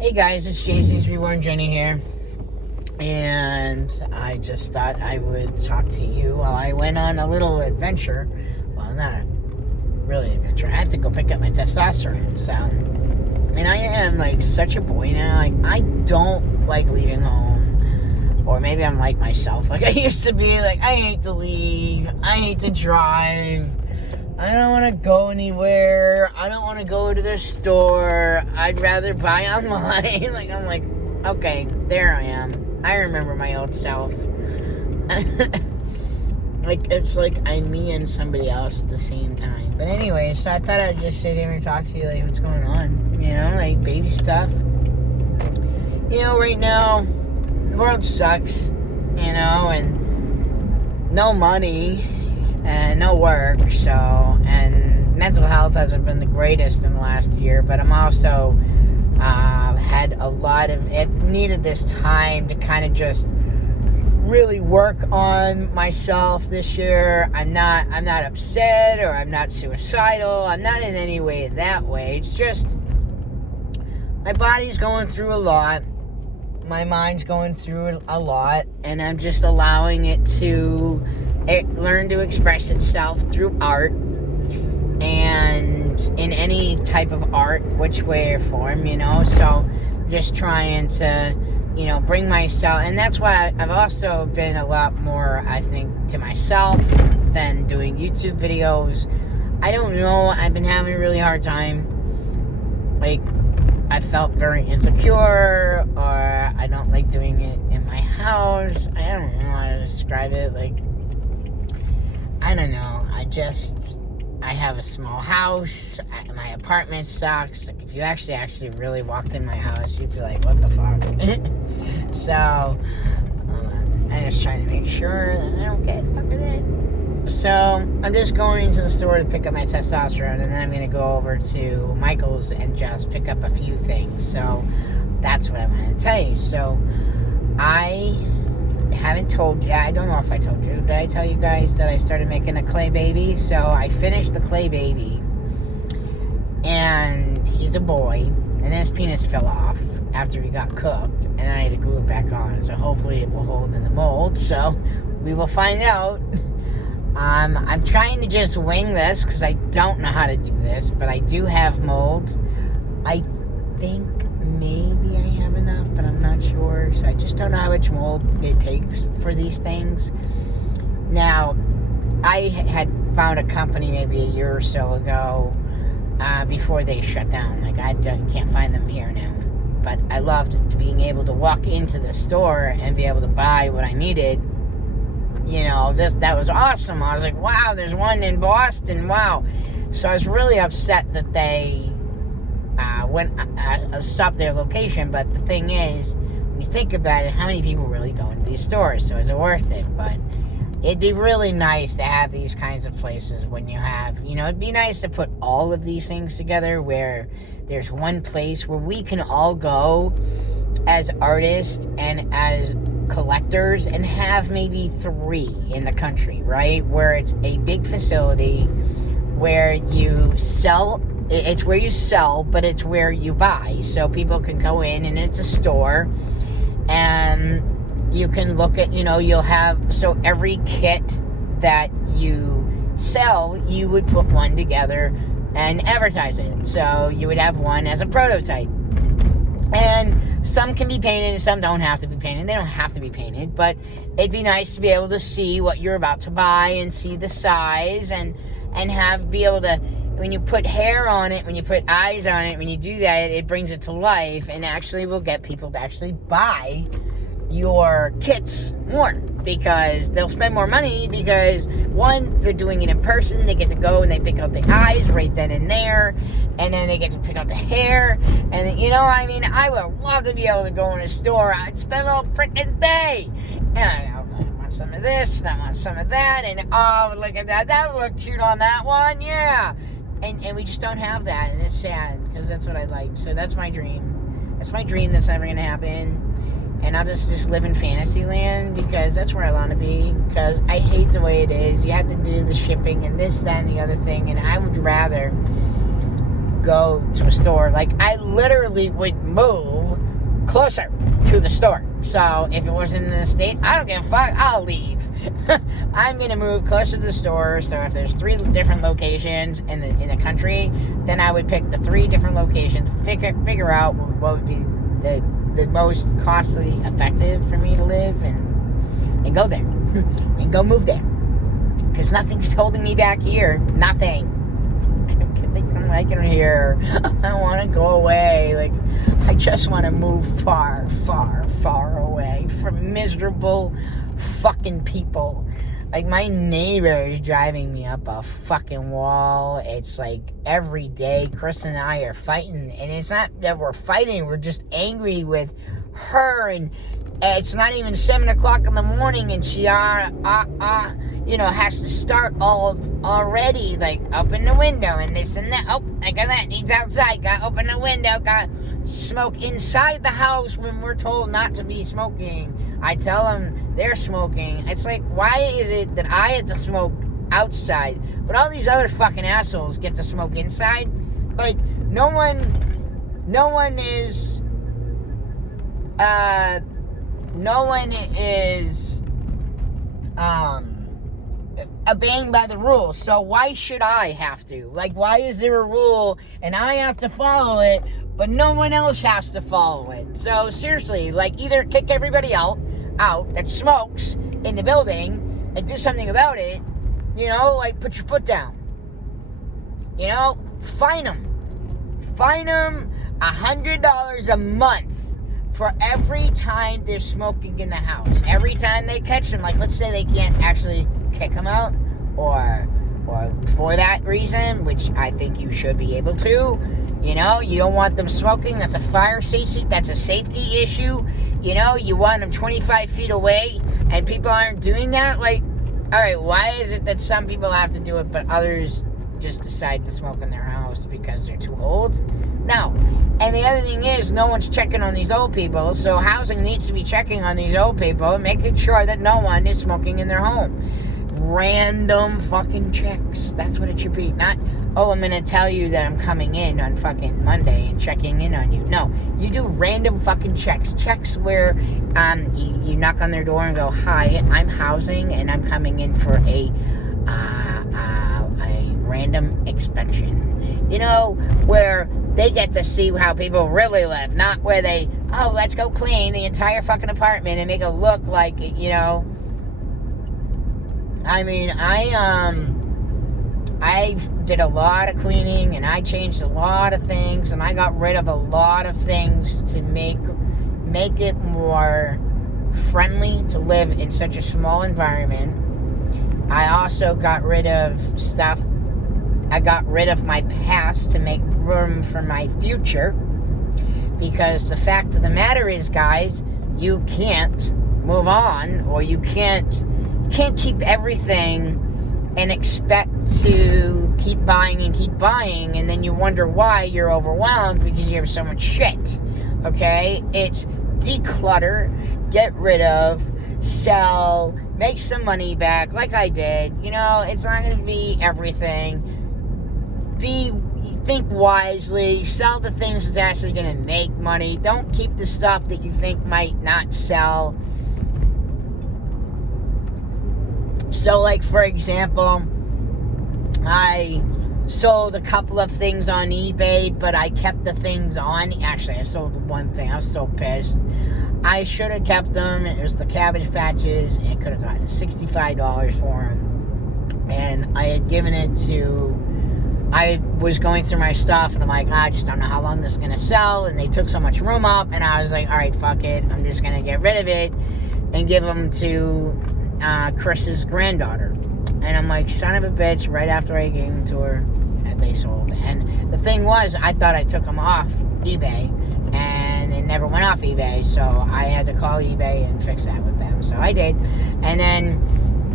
Hey guys, it's JC's Reborn Jenny here, and I just thought I would talk to you while I went on a little adventure. Well, not a really adventure. I have to go pick up my testosterone, so, and I am like such a boy now. Like, I don't like leaving home, or maybe I'm like myself. Like I used to be. Like, I hate to leave. I hate to drive. I don't want to go anywhere. I don't want to go to the store. I'd rather buy online. Like, I'm like, okay, there I am. I remember my old self. Like, it's like I'm me and somebody else at the same time. But anyway, so I thought I'd just sit here and talk to you, like, what's going on? You know, like, baby stuff. You know, right now, the world sucks, you know, and no money. And no work, so, and mental health hasn't been the greatest in the last year, but I'm also had a lot of, it needed this time to kind of just really work on myself this year. I'm not upset, or I'm not suicidal. I'm not in any way that way. It's just, my body's going through a lot. My mind's going through a lot, and I'm just allowing it to learn to express itself through art, and in any type of art, which way or form, you know. So just trying to, you know, bring myself, and that's why I've also been a lot more, I think, to myself than doing YouTube videos. I don't know, I've been having a really hard time. Like, I felt very insecure, or I don't like doing it in my house. I don't know how to describe it. Like, I don't know. I have a small house. My apartment sucks. Like, if you actually really walked in my house, you'd be like, what the fuck? So, I'm just trying to make sure that I don't get fucking in. So, I'm just going to the store to pick up my testosterone, and then I'm going to go over to Michael's and just pick up a few things. So, that's what I'm going to tell you. So, I haven't told you, I don't know if I told you, did I tell you guys that I started making a clay baby? So I finished the clay baby, and he's a boy, and his penis fell off after he got cooked, and I had to glue it back on, so hopefully it will hold in the mold, so we will find out. I'm trying to just wing this, because I don't know how to do this, but I do have mold. I think maybe I have enough, but I'm not sure. So I just don't know how much mold it takes for these things. Now, I had found a company maybe a year or so ago, before they shut down. Like, I can't find them here now. But I loved being able to walk into the store and be able to buy what I needed. You know, that was awesome. I was like, wow, there's one in Boston. Wow. So I was really upset that they stopped their location, but the thing is, when you think about it, how many people really go into these stores? So is it worth it? But it'd be really nice to have these kinds of places when you have, you know, it'd be nice to put all of these things together where there's one place where we can all go as artists and as collectors, and have maybe 3 in the country, right? Where it's a big facility where you sell. It's where you sell, but it's where you buy. So people can go in, and it's a store, and you can look at, you know, you'll have, so every kit that you sell, you would put one together and advertise it. So you would have one as a prototype. And some can be painted, and some don't have to be painted. They don't have to be painted, but it'd be nice to be able to see what you're about to buy and see the size, and be able to, when you put hair on it, when you put eyes on it, when you do that, it brings it to life, and actually will get people to actually buy your kits more, because they'll spend more money, because one, they're doing it in person, they get to go and they pick out the eyes right then and there, and then they get to pick out the hair, and, you know, I mean, I would love to be able to go in a store. I'd spend all freaking day, and I want some of this, and I want some of that, and oh, look at that, that would look cute on that one, yeah. And we just don't have that, and it's sad, because that's what I like. So that's my dream. That's my dream that's never going to happen. And I'll just live in fantasy land, because that's where I want to be. Because I hate the way it is. You have to do the shipping and this, that, and the other thing. And I would rather go to a store. Like, I literally would move closer to the store. So if it wasn't in the state, I don't give a fuck, I'll leave. I'm going to move closer to the store. So if there's 3 different locations in the country, then I would pick the 3 different locations, figure out what would be the most costly effective for me to live, and go there. And go move there. Because nothing's holding me back here. Nothing. I'm liking it here. I want to go away. Like, I just want to move far, far, far away from miserable fucking people. Like, my neighbor is driving me up a fucking wall. It's like every day Chris and I are fighting. And it's not that we're fighting. We're just angry with her. And it's not even 7 o'clock in the morning. And she, has to start already, like, open the window and this and that. Oh, I got that. He's outside. Got to open the window. Got smoke inside the house when we're told not to be smoking. I tell them they're smoking. It's like, why is it that I have to smoke outside, but all these other fucking assholes get to smoke inside? Like, no one is obeying by the rules. So why should I have to? Like, why is there a rule and I have to follow it, but no one else has to follow it? So seriously, like, either kick everybody out that smokes in the building and do something about it, like, put your foot down. Fine them $100 a month for every time they're smoking in the house. Every time they catch them, like, let's say they can't actually kick them out, or for that reason, which I think you should be able to. You don't want them smoking. That's a fire safety. That's a safety issue. You want them 25 feet away, and people aren't doing that. Like, all right, why is it that some people have to do it, but others just decide to smoke in their house because they're too old? No. And the other thing is, no one's checking on these old people, so housing needs to be checking on these old people, making sure that no one is smoking in their home. Random fucking checks. That's what it should be. Not, I'm going to tell you that I'm coming in on fucking Monday and checking in on you. No, you do random fucking checks. Checks where you knock on their door and go, hi, I'm housing and I'm coming in for a random inspection. Where they get to see how people really live, not where they, let's go clean the entire fucking apartment and make it look like, I mean, I did a lot of cleaning, and I changed a lot of things, and I got rid of a lot of things to make it more friendly to live in such a small environment. I also got rid of stuff. I got rid of my past to make room for my future, because the fact of the matter is, guys, you can't move on, or you can't keep everything and expect to keep buying, and then you wonder why you're overwhelmed because you have so much shit. Okay? It's declutter, get rid of, sell, make some money back like I did. It's not going to be everything. Think wisely, sell the things that's actually going to make money. Don't keep the stuff that you think might not sell. So, like, for example, I sold a couple of things on eBay, but I kept the things on. Actually, I sold one thing. I was so pissed. I should have kept them. It was the Cabbage Patches, and I could have gotten $65 for them. And I had given it to... I was going through my stuff, and I'm like, I just don't know how long this is going to sell, and they took so much room up, and I was like, all right, fuck it. I'm just going to get rid of it and give them to... Chris's granddaughter. And I'm like, son of a bitch, right after I gave them to her, that they sold. And the thing was, I thought I took them off eBay, and it never went off eBay, so I had to call eBay and fix that with them. So I did. And then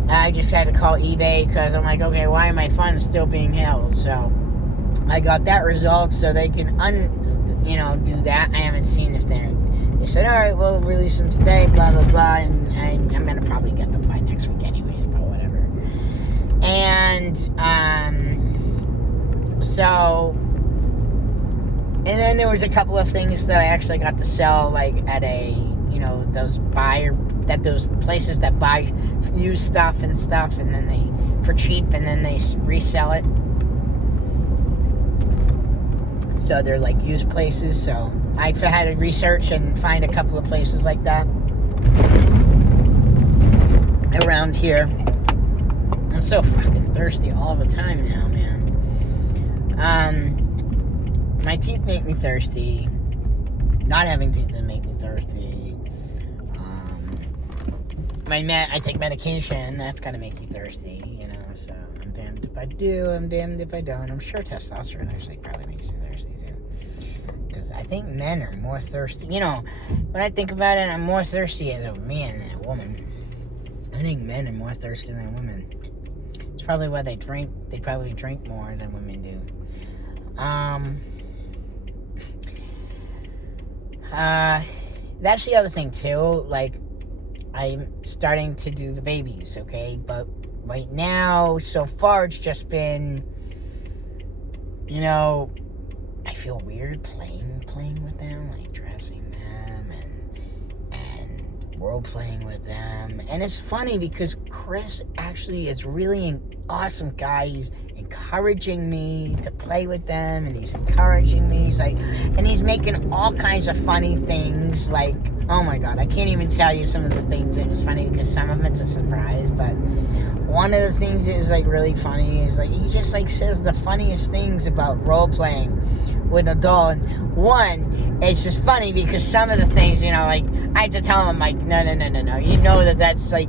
I just had to call eBay, because I'm like, okay, why are my funds still being held? So I got that result, so they can do that. I haven't seen if they said, all right, we'll release them today, blah, blah, blah, and I'm going to probably get them by next week anyways, but whatever. And, so, And then there was a couple of things that I actually got to sell, like at a, those places that buy used stuff, and then they, for cheap, and then they resell it. So they're like used places. So I had to research and find a couple of places like that around here. I'm so fucking thirsty all the time now, man. My teeth make me thirsty. Not having teeth doesn't make me thirsty. I take medication. That's gotta make you thirsty, So I'm damned if I do. I'm damned if I don't. I'm sure testosterone actually probably makes you thirsty too. Because I think men are more thirsty. When I think about it, I'm more thirsty as a man than a woman. I think men are more thirsty than women. It's probably why they drink. They probably drink more than women do. That's the other thing too. Like, I'm starting to do the babies, okay? But right now, so far, it's just been, I feel weird playing with them, like dressing them and role playing with them. And it's funny because Chris actually is really an awesome guy. He's encouraging me to play with them, and he's encouraging me. He's making all kinds of funny things. Like, oh my god, I can't even tell you some of the things that was funny because some of it's a surprise. But one of the things that is like really funny is like he just like says the funniest things about role playing with a doll. And one, it's just funny because some of the things, like I had to tell him, I'm like, no, that's like.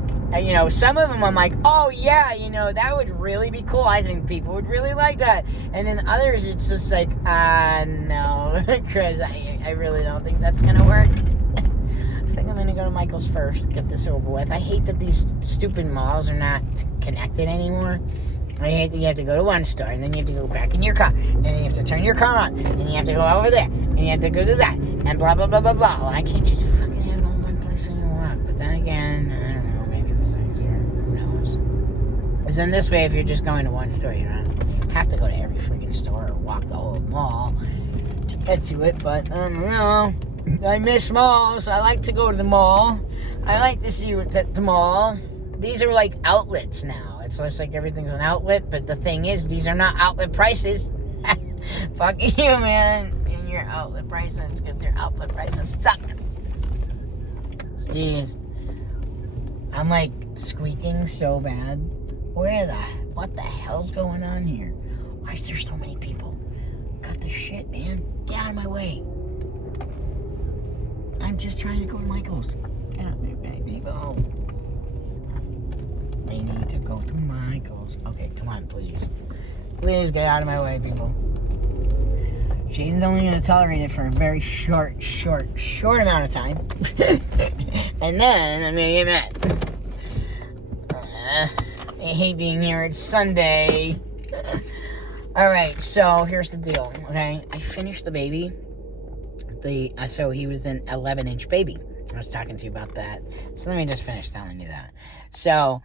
Some of them I'm like, oh yeah, that would really be cool. I think people would really like that. And then others, it's just like, no, Chris, I really don't think that's gonna work. I think I'm gonna go to Michael's first, get this over with. I hate that these stupid malls are not connected anymore. I hate that you have to go to one store, and then you have to go back in your car, and then you have to turn your car on, and you have to go over there, and you have to go do that, and blah, blah, blah, blah, blah. Well, I can't just fucking have it all in one place and you walk. But then again, I don't know. Because then this way, if you're just going to one store, you don't have to go to every freaking store or walk the whole mall to get to it. But, I don't know. I miss malls. I like to go to the mall. I like to see what's at the mall. These are like outlets now. It's just like everything's an outlet. But the thing is, these are not outlet prices. Fuck you, man. And your outlet prices, because your outlet prices suck. Jeez. I'm like squeaking so bad. What the hell's going on here? Why is there so many people? Cut the shit, man. Get out of my way. I'm just trying to go to Michael's. Get out of my way, people. I need to go to Michael's. Okay, come on, please. Please get out of my way, people. Shaden's only going to tolerate it for a very short amount of time. And then I'm going to get mad. I hate being here. It's Sunday. Alright, so here's the deal, okay? I finished the baby. So he was an 11-inch baby. I was talking to you about that. So let me just finish telling you that. So,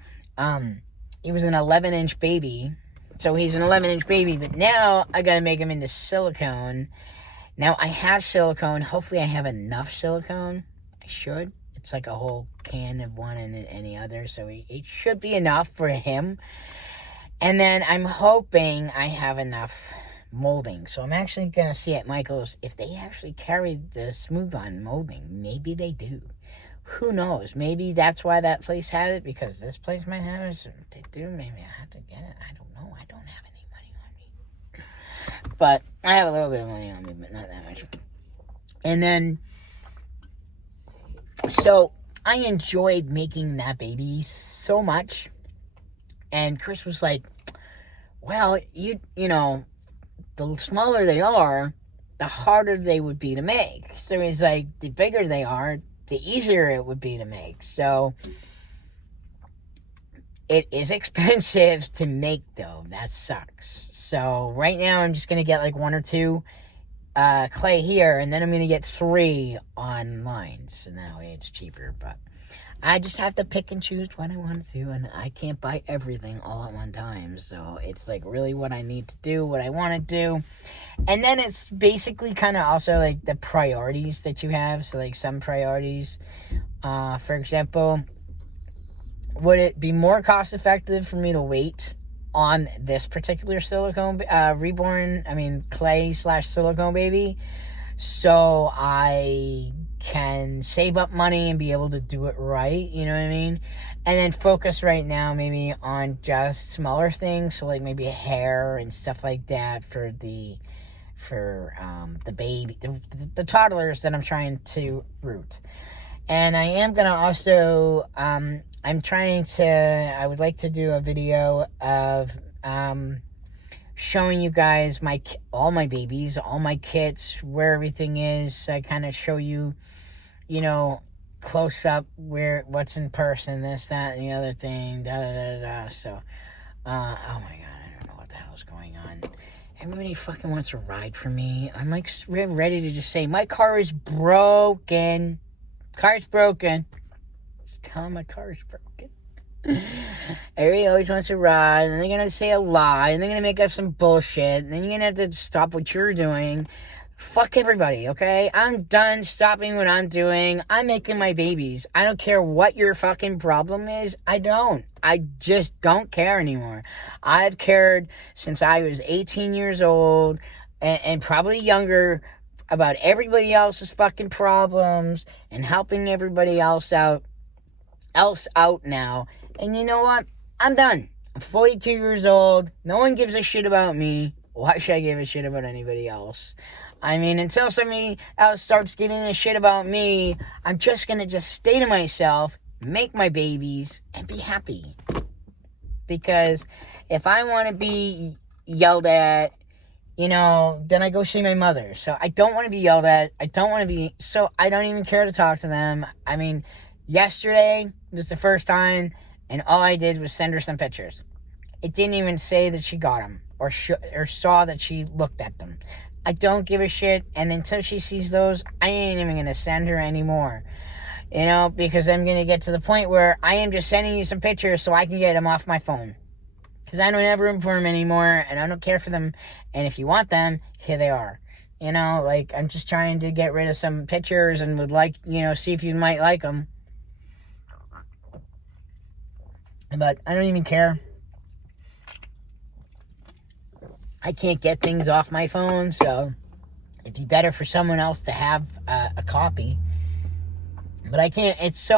he was an 11-inch baby. So he's an 11-inch baby, but now I gotta make him into silicone. Now I have silicone. Hopefully I have enough silicone. I should. It's like a whole can of one and any other, so it should be enough for him. And then I'm hoping I have enough molding. So I'm actually going to see at Michael's if they actually carry the smooth-on molding. Maybe they do. Who knows? Maybe that's why that place had it, because this place might have it. So if they do, maybe I have to get it. I don't know. I don't have any money on me. But I have a little bit of money on me, but not that much. And then... So, I enjoyed making that baby so much, and Chris was like, well, you know, the smaller they are, the harder they would be to make. So he's like, the bigger they are, the easier it would be to make. So, it is expensive to make, though. That sucks. So, right now, I'm just going to get like 1 or 2 clay here, and then I'm going to get 3 online, so that way it's cheaper. But I just have to pick and choose what I want to do, and I can't buy everything all at one time. So it's like really what I need to do, what I want to do. And then it's basically kind of also like the priorities that you have. So like some priorities, for example, would it be more cost effective for me to wait on this particular silicone, clay / silicone baby, so I can save up money and be able to do it right, you know what I mean? And then focus right now maybe on just smaller things, so like maybe hair and stuff like that for the baby, the toddlers that I'm trying to root. And I am gonna also I would like to do a video of showing you guys all my babies, all my kits, where everything is. I kind of show you, close up what's in person, this, that, and the other thing, da da da da. So, oh my god, I don't know what the hell is going on. Everybody fucking wants to ride for me. I'm like ready to just say my car is broken. Car's broken. Just tell them my car is broken. Everybody always wants to ride, and they're gonna say a lie, and they're gonna make up some bullshit, and then you're gonna have to stop what you're doing. Fuck everybody, okay? I'm done stopping what I'm doing. I'm making my babies. I don't care what your fucking problem is. I just don't care anymore. I've cared since I was 18 years old, and probably younger, about everybody else's fucking problems and helping everybody else out now. And you know what? I'm done. I'm 42 years old. No one gives a shit about me. Why should I give a shit about anybody else? I mean, until somebody else starts giving a shit about me, I'm just going to stay to myself, make my babies, and be happy. Because if I want to be yelled at, then I go see my mother. So I don't want to be yelled at. So I don't even care to talk to them. I mean, yesterday was the first time, and all I did was send her some pictures. It didn't even say that she got them or saw that she looked at them. I don't give a shit, and until she sees those, I ain't even going to send her anymore. Because I'm going to get to the point where I am just sending you some pictures so I can get them off my phone. Because I don't have room for them anymore, and I don't care for them. And if you want them, here they are. I'm just trying to get rid of some pictures and would like, see if you might like them. But I don't even care. I can't get things off my phone, so it'd be better for someone else to have a copy. But I can't. It's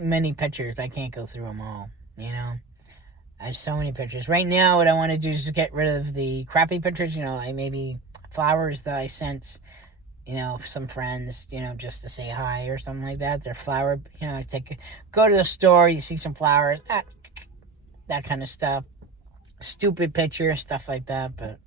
many pictures. I can't go through them all, I have so many pictures. Right now, what I want to do is get rid of the crappy pictures, like maybe flowers that I sent, some friends, just to say hi or something like that. They're flower, go to the store, you see some flowers, that kind of stuff. Stupid pictures, stuff like that, but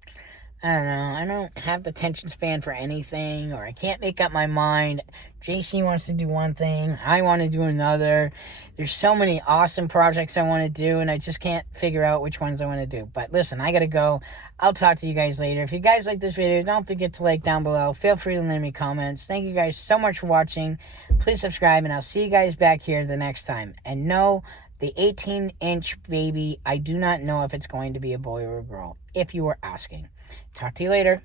I don't know. I don't have the attention span for anything, or I can't make up my mind. JC wants to do one thing, I want to do another. There's so many awesome projects I want to do, and I just can't figure out which ones I want to do. But listen, I gotta go. I'll talk to you guys later. If you guys like this video, don't forget to like down below. Feel free to leave me comments. Thank you guys so much for watching. Please subscribe, and I'll see you guys back here the next time. And no, the 18-inch baby, I do not know if it's going to be a boy or a girl, if you were asking. Talk to you later.